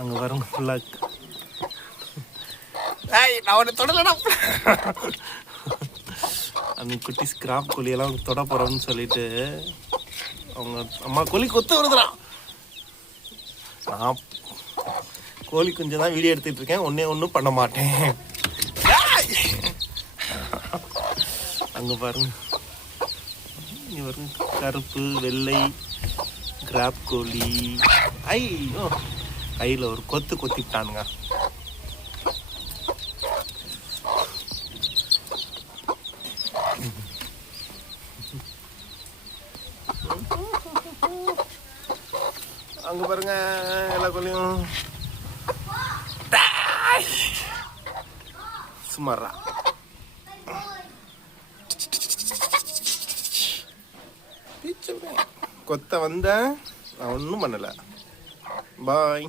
அங்கே பாருங்க ஃபுல்லாக. நான் ஒன்று தொடலடா. அந்த குட்டி ஸ்கிராப் கோழியெல்லாம் தொட போகிறோம்னு சொல்லிட்டு அவங்க அம்மா கோழி கொத்து வருதுடா. நான் கோழி குஞ்சு தான் வீடியோ எடுத்துகிட்டு இருக்கேன், ஒன்றும் பண்ண மாட்டேன். அங்கே பாருங்க, இங்கே பாருங்க கருப்பு வெள்ளை கிராப் கோழி. ஐயோ கையில் ஒரு கொத்திட்டானுங்க. அங்கே பாருங்க எல்லா கோழியும் சுமாரா. கொத்த வந்த நான் ஒன்றும் பண்ணலை. பாய்.